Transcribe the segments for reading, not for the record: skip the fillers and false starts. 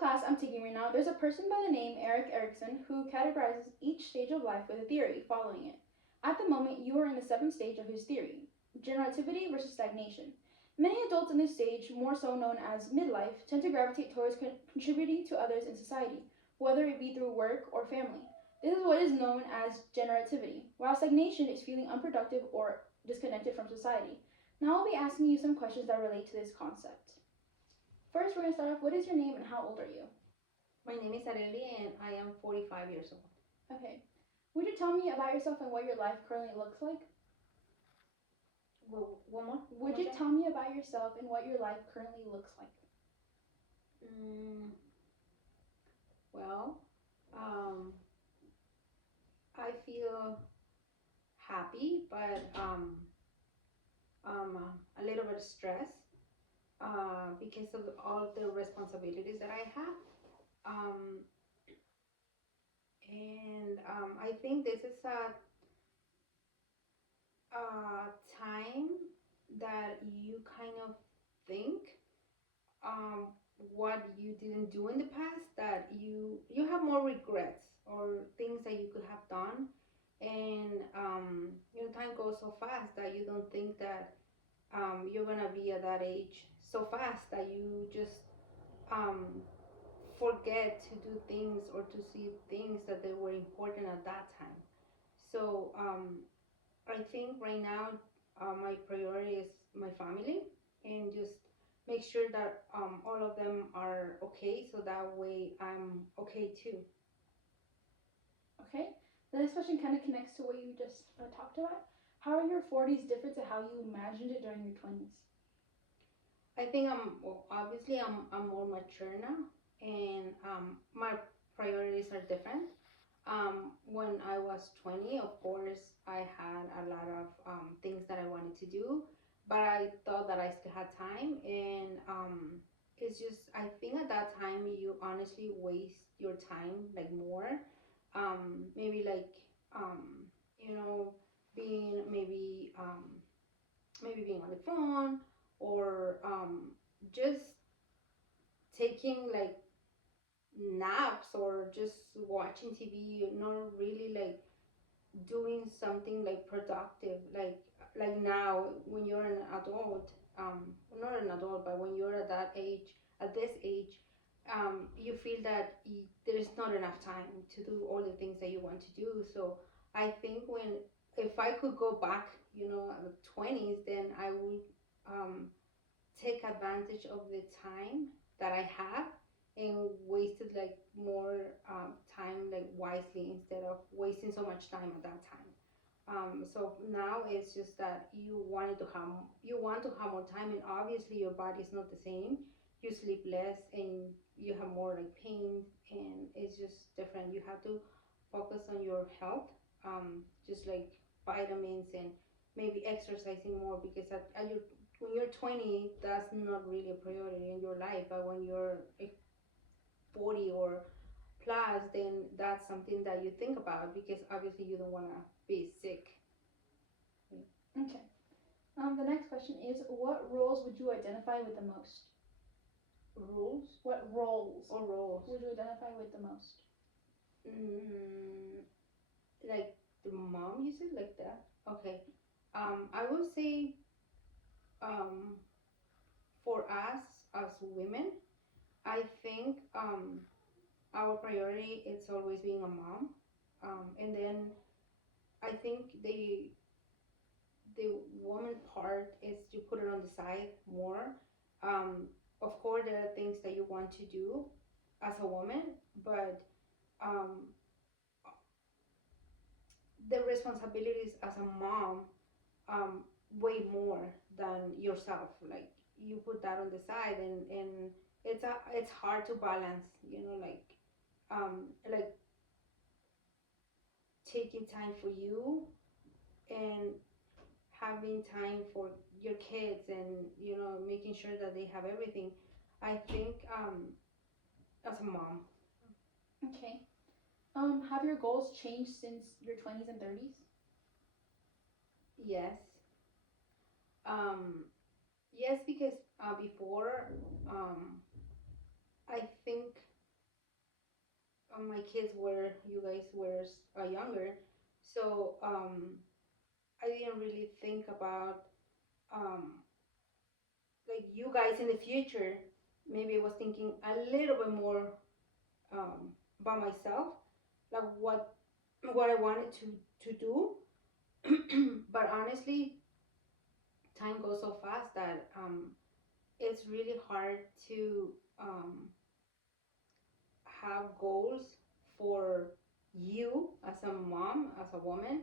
class I'm taking right now, there's a person by the name Eric Erickson who categorizes each stage of life with a theory following it. At the moment, you are in the seventh stage of his theory, generativity versus stagnation. Many adults in this stage, more so known as midlife, tend to gravitate towards contributing to others in society, whether it be through work or family. This is what is known as generativity, while stagnation is feeling unproductive or disconnected from society. Now I'll be asking you some questions that relate to this concept. First, we're going to start off. What is your name and how old are you? My name is Areli and I am 45 years old. Okay. Would you tell me about yourself and what your life currently looks like? One more? Would you tell me about yourself and what your life currently looks like? Well, I feel happy, but a little bit stressed because of all the responsibilities that I have. Um, and I think this is a time that you kind of think um, what you didn't do in the past, that you have more regrets or things that you could have done. And time goes so fast that you don't think that you're gonna be at that age so fast that you just um, forget to do things or to see things that they were important at that time. So I think right now my priority is my family, and just make sure that all of them are okay, so that way I'm okay too. Okay. The next question kind of connects to what you just talked about. How are your 40s different to how you imagined it during your 20s? I think obviously I'm more mature now, and my priorities are different. When I was 20, of course, I had a lot of things that I wanted to do, but I thought that I still had time. And it's just, I think at that time, you honestly waste your time like more. Maybe like, um, you know, being maybe being on the phone, or just taking like naps or just watching TV, not really like doing something like productive, like now when you're an adult, not an adult, but when you're at that age, at this age, you feel that there's not enough time to do all the things that you want to do. So I think when, if I could go back, at the 20s, then I would um, take advantage of the time that I have, and wasted like more time like wisely, instead of wasting so much time at that time. So now it's just that you want to have more time, and obviously your body is not the same. You sleep less and you have more like pain, and it's just different. You have to focus on your health, just like vitamins and maybe exercising more, because when you're 20, that's not really a priority in your life. But when you're like 40 or plus, then that's something that you think about, because obviously you don't want to be sick. Okay. The next question is, what roles would you identify with the most? Rules What roles or roles? would you identify with the most? Mm, like the mom, you said, like that. Okay. I would say, um, for us as women, I think our priority is always being a mom, and then I think the woman part is you put it on the side more. Um, of course, there are things that you want to do as a woman, but um, the responsibilities as a mom, um, way more than yourself. Like, you put that on the side, and it's hard to balance. Like taking time for you, and having time for your kids, and making sure that they have everything. I think as a mom. Okay. Have your goals changed since your 20s and 30s? Yes. Yes, because before, I think my kids were, you guys were younger, so I didn't really think about um, like you guys in the future. Maybe I was thinking a little bit more by myself, like what I wanted to do. But honestly, time goes so fast that it's really hard to um, have goals for you as a mom, as a woman,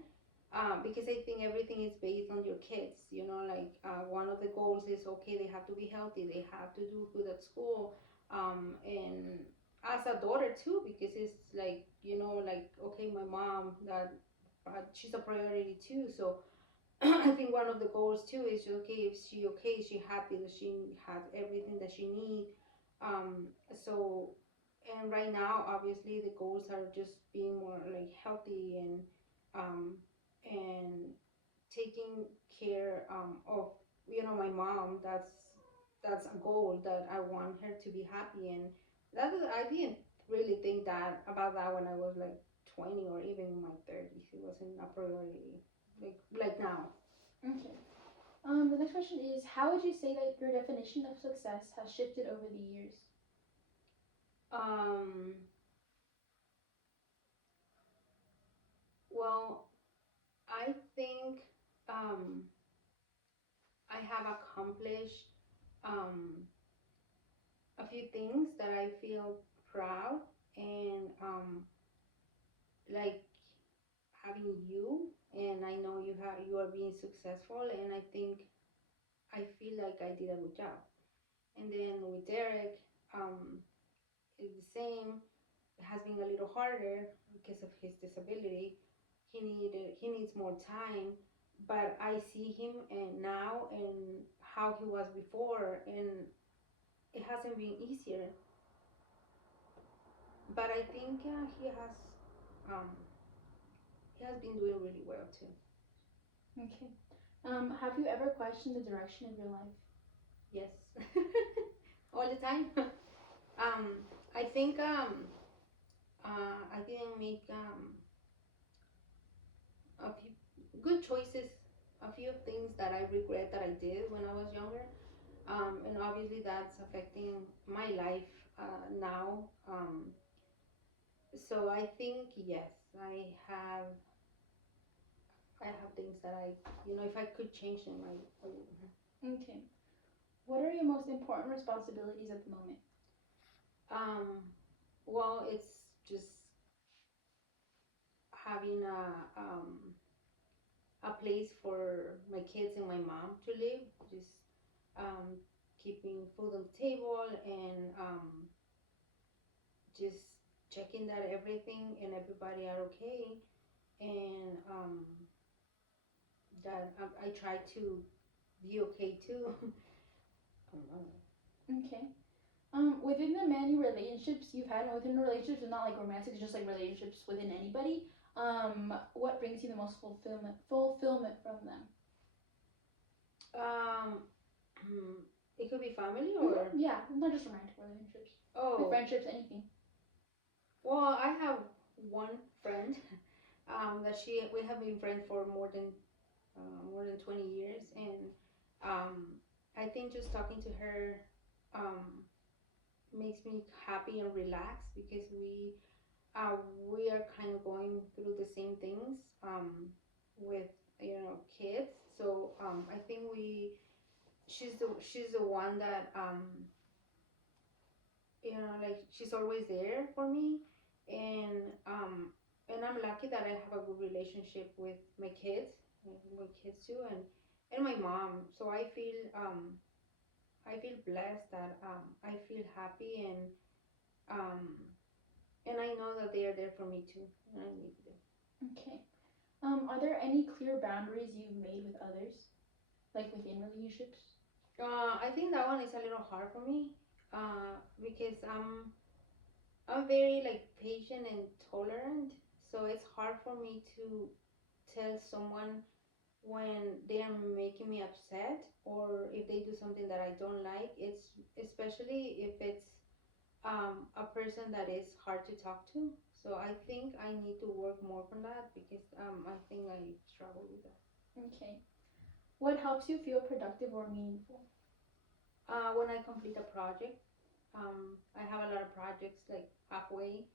because I think everything is based on your kids. You know, like one of the goals is okay, they have to be healthy, they have to do good at school, and as a daughter too, because it's like like okay, my mom that she's a priority too. So I think one of the goals too is okay, if she okay, is she happy, that she has everything that she needs. So and right now obviously the goals are just being more like healthy um and taking care of my mom. That's a goal that I want her to be happy, and that is, I didn't really think that about that when I was like 20 or even in my 30s. It wasn't a priority like now. Okay. The next question is, how would you say that your definition of success has shifted over the years? um well, I think um I have accomplished um a few things that I feel proud, and like having you, and I know you are being successful, and I feel like I did a good job. And then with Derek, um, it's the same. It has been a little harder because of his disability. He needs more time, but I see him and now and how he was before, and it hasn't been easier. But I think um, he has been doing really well too. Okay. Have you ever questioned the direction of your life? Yes, all the time. um, I think I didn't make a few good choices, a few things that I regret that I did when I was younger, and obviously that's affecting my life now. So I think yes, I have things that if I could change them, I would. Okay. What are your most important responsibilities at the moment? Um, well, it's just having a place for my kids and my mom to live, just um, keeping food on the table, and just checking that everything and everybody are okay, and that I try to be okay too. Okay. Within the many relationships you've had, and within relationships, and not like romantic, it's just like relationships within anybody. What brings you the most fulfillment from them? um, it could be family or Yeah, not just romantic relationships, like oh, friendships, anything. well, I have one friend that she we have been friends for more than 20 years, and um, I think just talking to her um, makes me happy and relaxed because uh, we are kind of going through the same things with kids. So I think she's the one that like she's always there for me, and I'm lucky that I have a good relationship with my kids too, and my mom. So I feel blessed that I feel happy, um and I know that they are there for me too, and I need them. Okay. Are there any clear boundaries you've made with others, like within relationships? I think that one is a little hard for me because I'm very like patient and tolerant, so it's hard for me to tell someone when they are making me upset or if they do something that I don't like. It's especially if it's a person that is hard to talk to. So I think I need to work more on that because I think I struggle with that. Okay. What helps you feel productive or meaningful? When I complete a project, I have a lot of projects like halfway.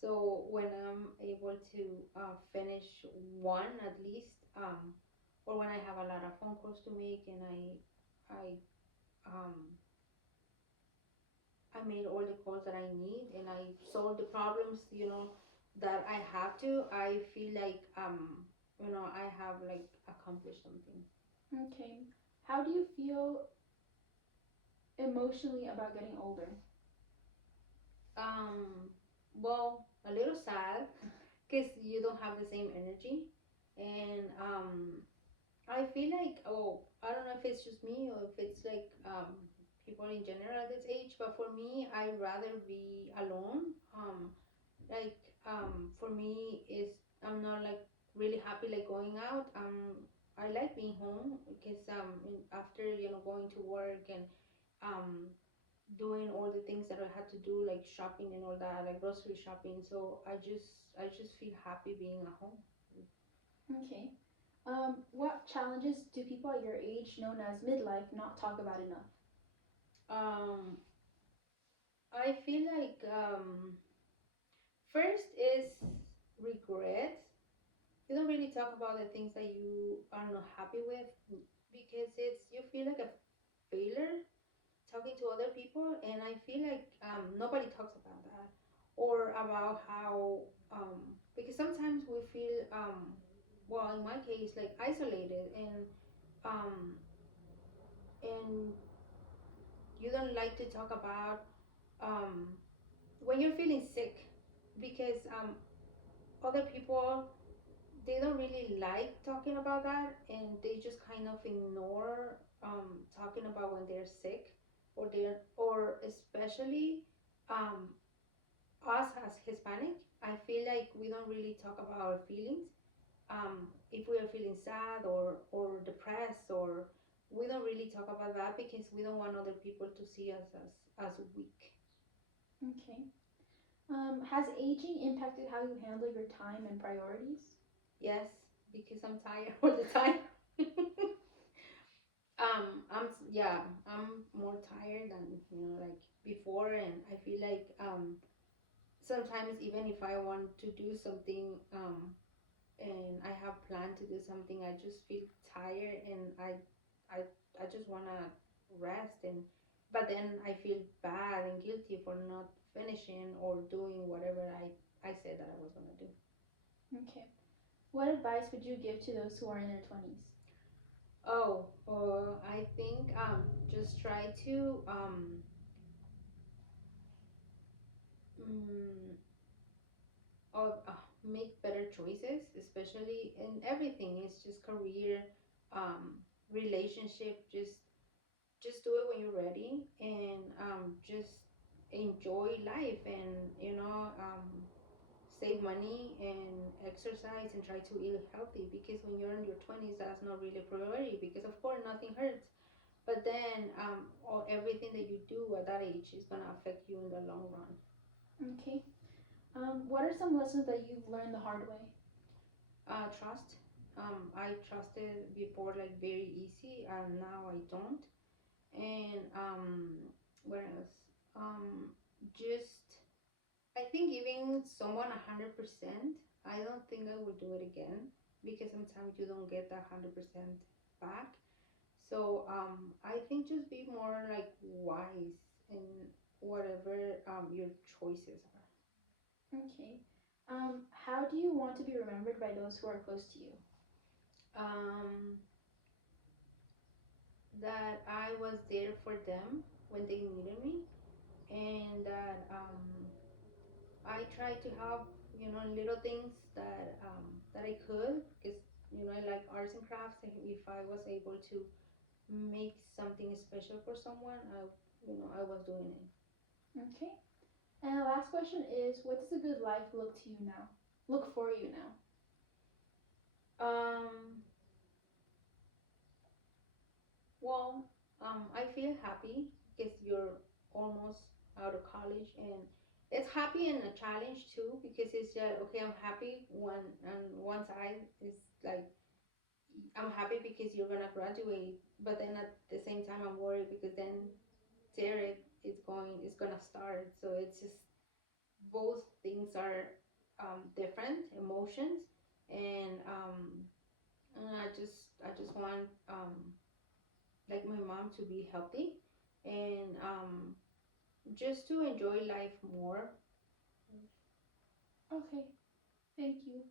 So when I'm able to finish one at least, or when I have a lot of phone calls to make and um, I made all the calls that I need and I solved the problems, that I have to, I feel like, I have like accomplished something. Okay. How do you feel emotionally about getting older? Um, well, a little sad because you don't have the same energy. And I feel like, oh, I don't know if it's just me or if it's like people in general at this age, but for me, I'd rather be alone. Like for me, is I'm not like really happy like going out. I like being home because after going to work and um doing all the things that I had to do, like shopping and all that, like grocery shopping. So I just feel happy being at home. Okay. What challenges do people at your age, known as midlife, not talk about enough? Um, I feel like first is regrets. You don't really talk about the things that you are not happy with because you feel like a failure talking to other people, and I feel like nobody talks about that or about how because sometimes we feel well, in my case, like isolated um, and you don't like to talk about um, when you're feeling sick because other people, they don't really like talking about that and they just kind of ignore talking about when they're sick or especially um, us as Hispanic. I feel like we don't really talk about our feelings. If we are feeling sad or depressed, or we don't really talk about that because we don't want other people to see us as weak. Okay. Has aging impacted how you handle your time and priorities? Yes, because I'm tired all the time. Yeah, I'm more tired than like before, and I feel like sometimes even if I want to do something and I have planned to do something, I just feel tired and I I just wanna rest, and but then I feel bad and guilty for not finishing or doing whatever I said that I was gonna do. Okay. What advice would you give to those who are in their 20s? Oh, I think just try to mm, make better choices, especially in everything. It's just career, relationship. Just do it when you're ready, and just enjoy life, and save money and exercise and try to eat healthy. Because when you're in your 20s, that's not really a priority. Because of course nothing hurts, but then everything that you do at that age is gonna affect you in the long run. Okay. What are some lessons that you've learned the hard way? Trust. I trusted before like very easy, and now I don't. And what else? Just I think giving someone 100%. I don't think I will do it again because sometimes you don't get that 100% back. So I think just be more like wise in whatever your choices Okay. How do you want to be remembered by those who are close to you? are. That I was there for them when they needed me, and that I tried to help, little things that I could, because I like arts and crafts. And if I was able to make something special for someone, I was doing it. Okay. And the last question is, what does a good life look to you now? Look for you now. Um, well, I feel happy because you're almost out of college. college, and it's happy and a challenge too, because it's just okay. I'm happy when on one side is like I'm happy because you're gonna graduate, but then at the same time I'm worried because then Derek is gonna start. So it's just both things are different emotions, and I just want like my mom to be healthy, and just to enjoy life more. Okay, thank you.